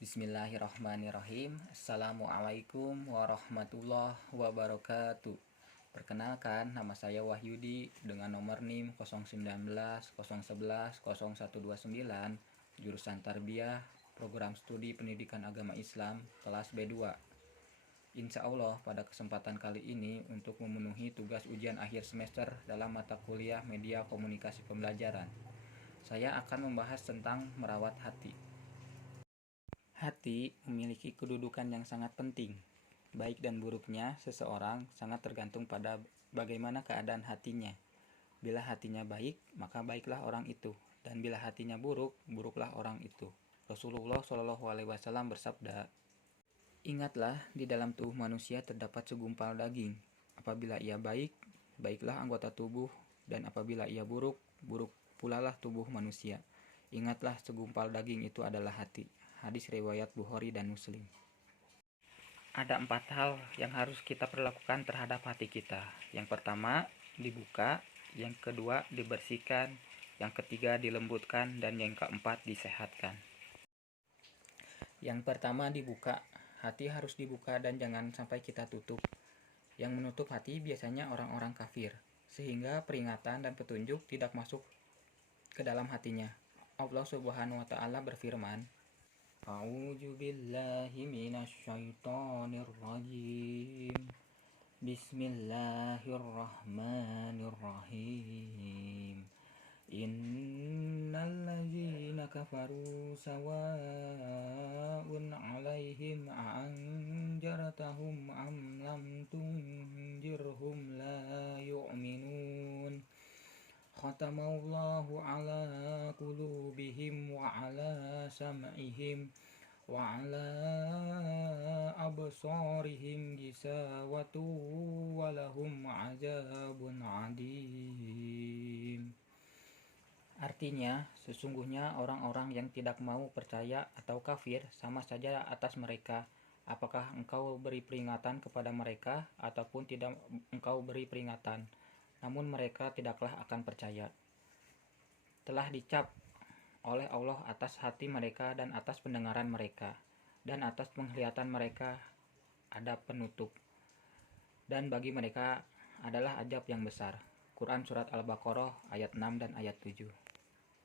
Bismillahirrahmanirrahim. Assalamualaikum warahmatullahi wabarakatuh. Perkenalkan, nama saya Wahyudi dengan nomor NIM 019 011 0129, jurusan Tarbiyah, program studi pendidikan agama Islam, kelas B2. Insya Allah pada kesempatan kali ini untuk memenuhi tugas ujian akhir semester dalam mata kuliah media komunikasi pembelajaran, saya akan membahas tentang merawat hati. Hati memiliki kedudukan yang sangat penting. Baik dan buruknya seseorang sangat tergantung pada bagaimana keadaan hatinya. Bila hatinya baik, maka baiklah orang itu, dan bila hatinya buruk, buruklah orang itu. Rasulullah SAW bersabda, "Ingatlah, di dalam tubuh manusia terdapat segumpal daging. Apabila ia baik, baiklah anggota tubuh, dan apabila ia buruk, buruk pulalah tubuh manusia. Ingatlah, segumpal daging itu adalah hati." Hadis riwayat Bukhari dan Muslim. Ada 4 hal yang harus kita perlakukan terhadap hati kita. Yang pertama, dibuka. Yang kedua, dibersihkan. Yang ketiga, dilembutkan. Dan yang keempat, disehatkan. Yang pertama, dibuka. Hati harus dibuka dan jangan sampai kita tutup. Yang menutup hati biasanya orang-orang kafir, sehingga peringatan dan petunjuk tidak masuk ke dalam hatinya. Allah Subhanahu wa Ta'ala berfirman, A'udzu billahi minasyaitonir rajim. Bismillahirrahmanirrahim. Innal ladzina kafaru sawa'un 'alaihim a'anjartahum am lam tunzirhum la yu'minun. Khatamallahu ala qulubihim wa ala sam'ihim wa ala absarihim gisawatu wa lahum azabun adim. Artinya, sesungguhnya orang-orang yang tidak mau percaya atau kafir sama saja atas mereka. Apakah engkau beri peringatan kepada mereka ataupun tidak engkau beri peringatan? Namun mereka tidaklah akan percaya. Telah dicap oleh Allah atas hati mereka dan atas pendengaran mereka, dan atas penglihatan mereka ada penutup. Dan bagi mereka adalah azab yang besar. Quran Surat Al-Baqarah ayat 6 dan ayat 7.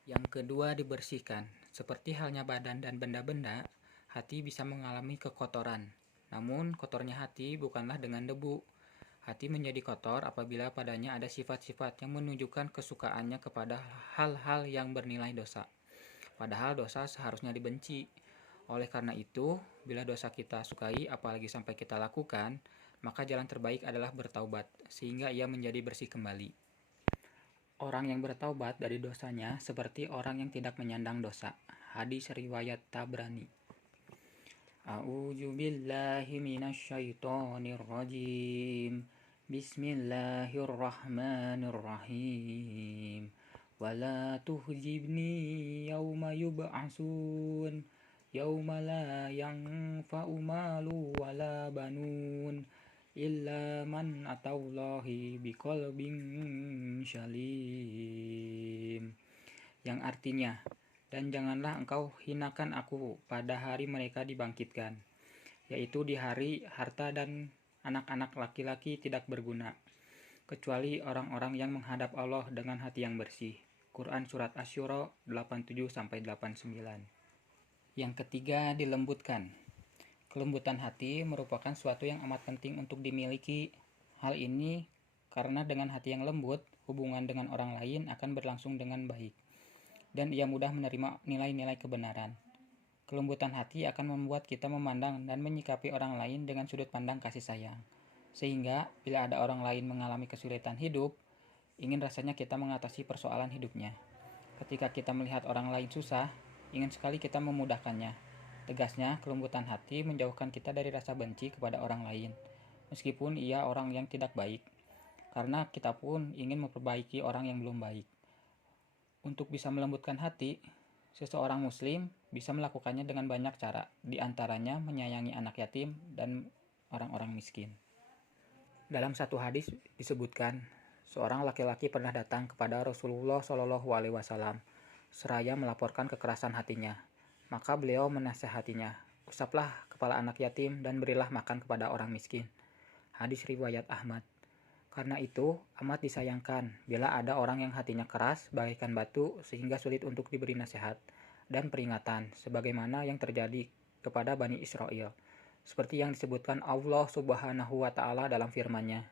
Yang kedua, dibersihkan. Seperti halnya badan dan benda-benda, hati bisa mengalami kekotoran. Namun kotornya hati bukanlah dengan debu. Hati menjadi kotor apabila padanya ada sifat-sifat yang menunjukkan kesukaannya kepada hal-hal yang bernilai dosa. Padahal dosa seharusnya dibenci. Oleh karena itu, bila dosa kita sukai apalagi sampai kita lakukan, maka jalan terbaik adalah bertaubat, sehingga ia menjadi bersih kembali. Orang yang bertaubat dari dosanya seperti orang yang tidak menyandang dosa. Hadis riwayat Tabrani. A'udzu billahi minasyaitonir rajim. Bismillahirrahmanirrahim. Wala tuhzibni yauma yub'atsun yauma la yanfa'u malu wala banun illa man atallahi biqalbin syalim. Yang artinya, dan janganlah engkau hinakan aku pada hari mereka dibangkitkan, yaitu di hari harta dan anak-anak laki-laki tidak berguna, kecuali orang-orang yang menghadap Allah dengan hati yang bersih. Quran Surat Asy-Syura 87-89. Yang ketiga, dilembutkan. Kelembutan hati merupakan suatu yang amat penting untuk dimiliki. Hal ini karena dengan hati yang lembut, hubungan dengan orang lain akan berlangsung dengan baik, dan ia mudah menerima nilai-nilai kebenaran. Kelembutan hati akan membuat kita memandang dan menyikapi orang lain dengan sudut pandang kasih sayang. Sehingga bila ada orang lain mengalami kesulitan hidup, ingin rasanya kita mengatasi persoalan hidupnya. Ketika kita melihat orang lain susah, ingin sekali kita memudahkannya. Tegasnya, kelembutan hati menjauhkan kita dari rasa benci kepada orang lain, meskipun ia orang yang tidak baik, karena kita pun ingin memperbaiki orang yang belum baik. Untuk bisa melembutkan hati, seseorang muslim bisa melakukannya dengan banyak cara, di antaranya menyayangi anak yatim dan orang-orang miskin. Dalam satu hadis disebutkan, seorang laki-laki pernah datang kepada Rasulullah SAW seraya melaporkan kekerasan hatinya. Maka beliau menasehatinya, usaplah kepala anak yatim dan berilah makan kepada orang miskin. Hadis riwayat Ahmad. Karena itu, amat disayangkan bila ada orang yang hatinya keras bagaikan batu sehingga sulit untuk diberi nasihat dan peringatan sebagaimana yang terjadi kepada Bani Israel. Seperti yang disebutkan Allah Subhanahu wa taala dalam firman-Nya.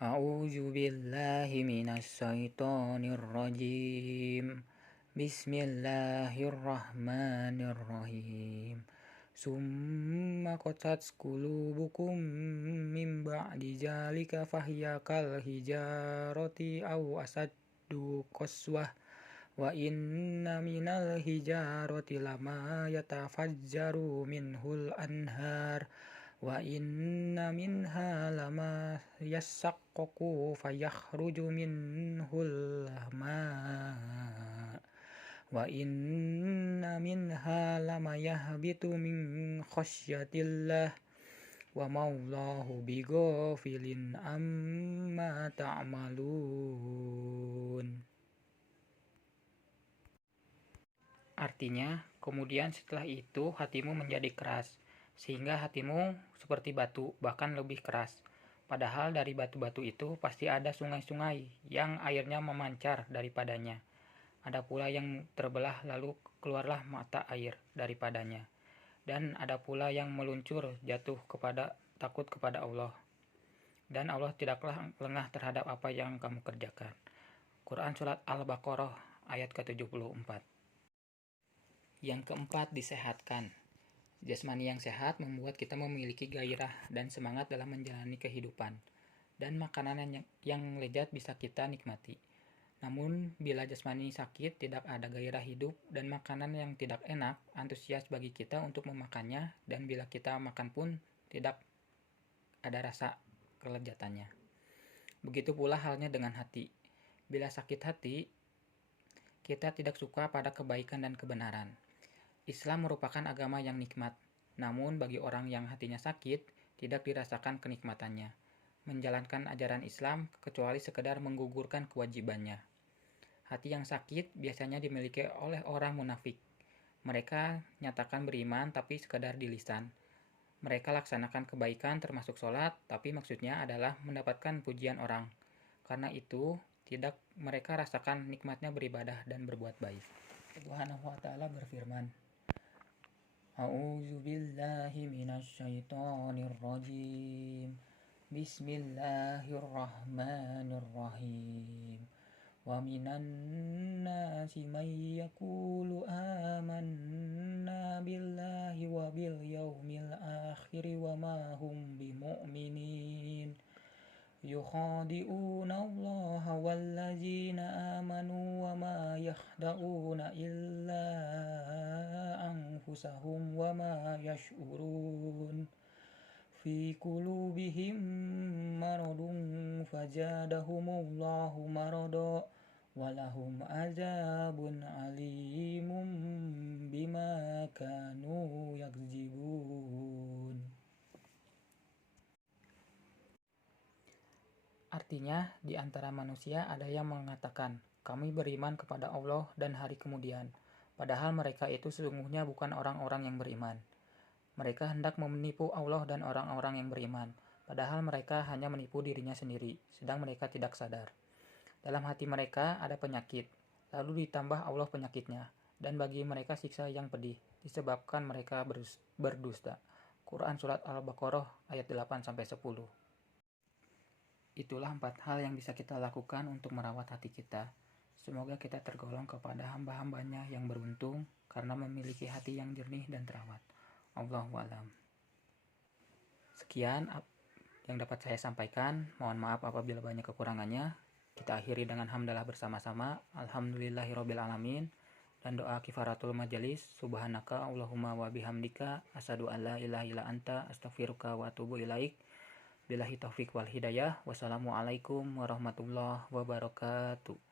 A'udzu billahi minasyaitonir rajim. Bismillahirrahmanirrahim. Summa qatat qulubukum min ba'di dzalika fahiya kal hijarati aw asaddu qaswah wa inna minal hijarati lama yatafajjaru minhul anhar wa inna minha lama yashaqqaqu fayakhruju minhul ma' wa inna minha lama yahbitu min khasyatillah wa ma'allahu bighafilin amma ta'malun. Artinya, kemudian setelah itu hatimu menjadi keras, sehingga hatimu seperti batu, bahkan lebih keras. Padahal dari batu-batu itu pasti ada sungai-sungai yang airnya memancar daripadanya. Ada pula yang terbelah lalu keluarlah mata air daripadanya. Dan ada pula yang meluncur jatuh takut kepada Allah. Dan Allah tidaklah lengah terhadap apa yang kamu kerjakan. Quran Surat Al-Baqarah ayat ke-74. Yang keempat, disehatkan. Jasmani yang sehat membuat kita memiliki gairah dan semangat dalam menjalani kehidupan. Dan makanan yang lezat bisa kita nikmati. Namun, bila jasmani sakit, tidak ada gairah hidup dan makanan yang tidak enak, antusias bagi kita untuk memakannya, dan bila kita makan pun tidak ada rasa kelezatannya. Begitu pula halnya dengan hati. Bila sakit hati, kita tidak suka pada kebaikan dan kebenaran. Islam merupakan agama yang nikmat, namun bagi orang yang hatinya sakit, tidak dirasakan kenikmatannya. Menjalankan ajaran Islam kecuali sekedar menggugurkan kewajibannya. Hati yang sakit biasanya dimiliki oleh orang munafik. Mereka nyatakan beriman tapi sekadar di lisan. Mereka laksanakan kebaikan termasuk sholat, tapi maksudnya adalah mendapatkan pujian orang. Karena itu, tidak mereka rasakan nikmatnya beribadah dan berbuat baik. Subhanahu wa ta'ala berfirman, A'udzu billahi minasyaitonir rajim. Bismillahirrahmanirrahim. Wa minan nasi may yaqulu amanna billahi wa bil yaumil akhir wa ma hum bimu'minin yukhadi'una Allah wallazina amanu wa ma yakhda'una illa anfusahum wa ma yash'urun fi qulubihim maradun fazadahumullahu marada walahum azabun alimun bima kanu yakzibun. Artinya, di antara manusia ada yang mengatakan, kami beriman kepada Allah dan hari kemudian, padahal mereka itu sesungguhnya bukan orang-orang yang beriman. Mereka hendak menipu Allah dan orang-orang yang beriman, padahal mereka hanya menipu dirinya sendiri, sedang mereka tidak sadar. Dalam hati mereka ada penyakit, lalu ditambah Allah penyakitnya, dan bagi mereka siksa yang pedih, disebabkan mereka berdusta. Quran Surat Al-Baqarah ayat 8-10. Itulah 4 hal yang bisa kita lakukan untuk merawat hati kita. Semoga kita tergolong kepada hamba-hambanya yang beruntung karena memiliki hati yang jernih dan terawat. Allahu a'lam. Sekian yang dapat saya sampaikan. Mohon maaf apabila banyak kekurangannya. Kita akhiri dengan hamdalah bersama-sama. Alhamdulillahirabbil alamin. Dan doa kifaratul majalis. Subhanaka Allahumma wa bihamdika asyhadu an la ilaha illa anta astaghfiruka wa atubu ilaik. Billahi taufik wal hidayah. Wassalamualaikum warahmatullahi wabarakatuh.